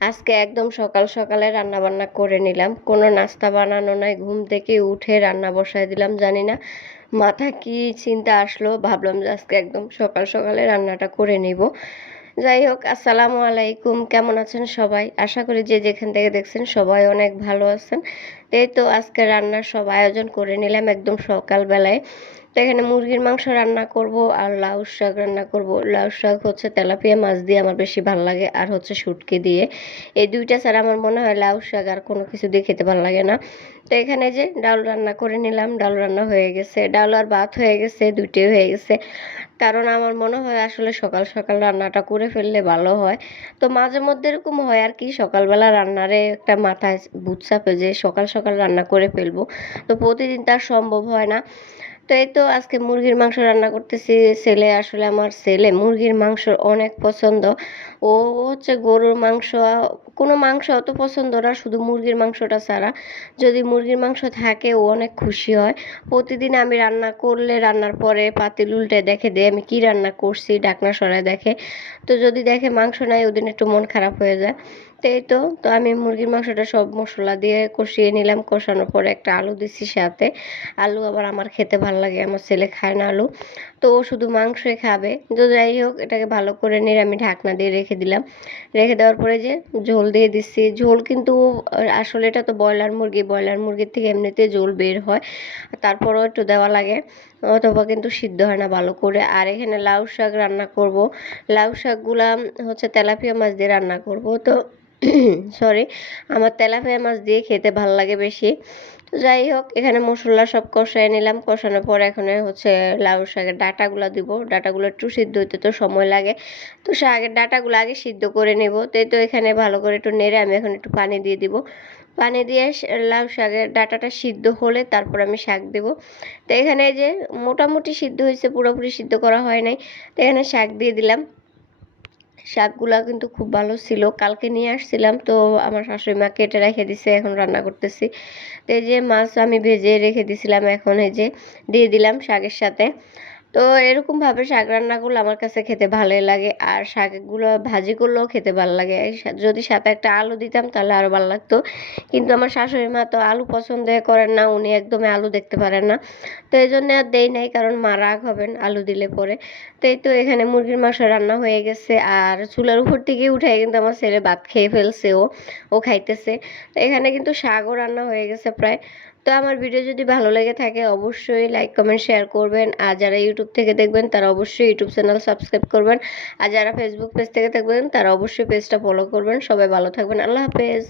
আজকে একদম সকাল সকালে রান্না বান্না করে নিলাম, কোনো নাস্তা বানানো নাই, ঘুম থেকে উঠে রান্না বসায় দিলাম। জানি না মাথা কি চিন্তা আসলো, ভাবলাম যে আজকে একদম সকাল সকালে রান্নাটা করে নিব। যাই হোক, আসসালামু আলাইকুম, কেমন আছেন সবাই? আশা করি যে যেখান থেকে দেখছেন সবাই অনেক ভালো আছেন। এই তো আজকে রান্নার সব আয়োজন করে নিলাম একদম সকালবেলায়। তো এখানে মুরগির মাংস রান্না করব আর লাউ শাক রান্না করব। লাউ শাক হচ্ছে তেলাপিয়া মাছ দিয়ে আমার বেশি ভালো লাগে, আর হচ্ছে শুটকি দিয়ে। এই দুইটা ছাড়া আমার মনে হয় লাউ শাক আর কোনো কিছু দিয়ে খেতে ভালো লাগে না। তো এখানে যে ডাল রান্না করে নিলাম, ডাল রান্না হয়ে গেছে, ডাল আর ভাত হয়ে গেছে, দুইটাই হয়ে গেছে। কারণ আমার মনে হয় আসলে সকাল সকাল রান্নাটা করে ফেললে ভালো হয়। তো মাঝে মধ্যে এরকম হয় আর কি, সকালবেলা রান্নারে একটা মাথায় বুঝ চাপে যে সকাল সকাল রান্না করে ফেলবো। তো প্রতিদিন তার সম্ভব হয় না। তো এই তো আজকে মুরগির মাংস রান্না করতেছি। আমার ছেলে মুরগির মাংস অনেক পছন্দ। ও হচ্ছে গরুর মাংস, কোনো মাংস অত পছন্দ না, শুধু মুরগির মাংসটা ছাড়া। যদি মুরগির মাংস থাকে ও অনেক খুশি হয়। প্রতিদিন আমি রান্না করলে রান্নার পরে পাতিল উল্টে দেখে দে আমি কি রান্না করছি, ঢাকনা সরায় দেখে। তো যদি দেখে মাংস নাই, ওদিন একটু মন খারাপ হয়ে যায়। তো এই তো তো আমি মুরগির মাংসটা সব মশলা দিয়ে কষিয়ে নিলাম। কষানোর পরে একটা আলু দিছি সাথে। আলু আবার আমার খেতে ভালো লাগে, আমার ছেলে খায় না আলু। তো ও শুধু মাংসই খাবে। তো যাই হোক, এটাকে ভালো করে নিয়ে আমি ঢাকনা দিয়ে রেখে দিলাম। রেখে দেওয়ার পরে যে ঝোল দিয়ে দিচ্ছি। ঝোল কিন্তু আসলে এটা তো ব্রয়লার মুরগি, ব্রয়লার মুরগির থেকে এমনিতে ঝোল বের হয়, তারপরেও একটু দেওয়া লাগে, অথবা কিন্তু সিদ্ধ হয় না ভালো করে। আর এখানে লাউ শাক রান্না করব। লাউ শাকগুলা হচ্ছে তেলাপিয়া মাছ দিয়ে রান্না করব। তো সরি, আমার তেলাপিয়া মাছ দিয়ে খেতে ভালো লাগে বেশি। তো যাই হোক, এখানে মশলা সব কষায় নিলাম। কষানোর পর এখানে হচ্ছে লাউ শাকের ডাঁটাগুলো দিব। ডাঁটাগুলো একটু সিদ্ধ হইতে তো সময় লাগে, তো শাকের ডাঁটাগুলো আগে সিদ্ধ করে নেব। তো এখানে ভালো করে একটু নেড়ে আমি এখন একটু পানি দিয়ে দিব। পানি দিয়ে লাউ শাকের ডাঁটাটা সিদ্ধ হলে তারপর আমি শাক দেব। তো এখানে যে মোটামুটি সিদ্ধ হয়েছে, পুরোপুরি সিদ্ধ করা হয় নাই। তো এখানে শাক দিয়ে দিলাম। শাকগুলা কিন্তু খুব ভালো ছিল, কালকে নিয়ে আসছিলাম, তো আমার শাশুড়ি মা কেটে রেখে দিছে, এখন রান্না করতেছি। তো এই যে মাছ আমি ভেজে রেখে দিছিলাম, এখন এই যে দিয়ে দিলাম শাকের সাথে। তো এরকমভাবে শাক রান্না করলে আমার কাছে খেতে ভালোই লাগে, আর শাকগুলো ভাজি করলেও খেতে ভালো লাগে। যদি সাথে একটা আলু দিতাম তাহলে আরও ভালো লাগতো, কিন্তু আমার শাশুড়ি মা তো আলু পছন্দ করেন না, উনি একদমই আলু দেখতে পারেন না। তো এই জন্য আর দেই নাই, কারণ মা রাগ হবেন আলু দিলে পরে। তো এই তো এখানে মুরগির মাংস রান্না হয়ে গেছে, আর চুলার উপর থেকে উঠে কিন্তু আমার ছেলে ভাত খেয়ে ফেলছে, ও খাইতেছে। তো এখানে কিন্তু শাকও রান্না হয়ে গেছে প্রায়। তো আমার ভিডিও যদি ভালো লেগে থাকে অবশ্যই লাইক কমেন্ট শেয়ার করবেন, আর যারা ইউটিউব থেকে দেখবেন তারা অবশ্যই ইউটিউব চ্যানেল সাবস্ক্রাইব করবেন, আর যারা ফেসবুক পেজ থেকে দেখবেন তারা অবশ্যই পেজটা ফলো করবেন। সবাই ভালো থাকবেন, আল্লাহ হাফেজ।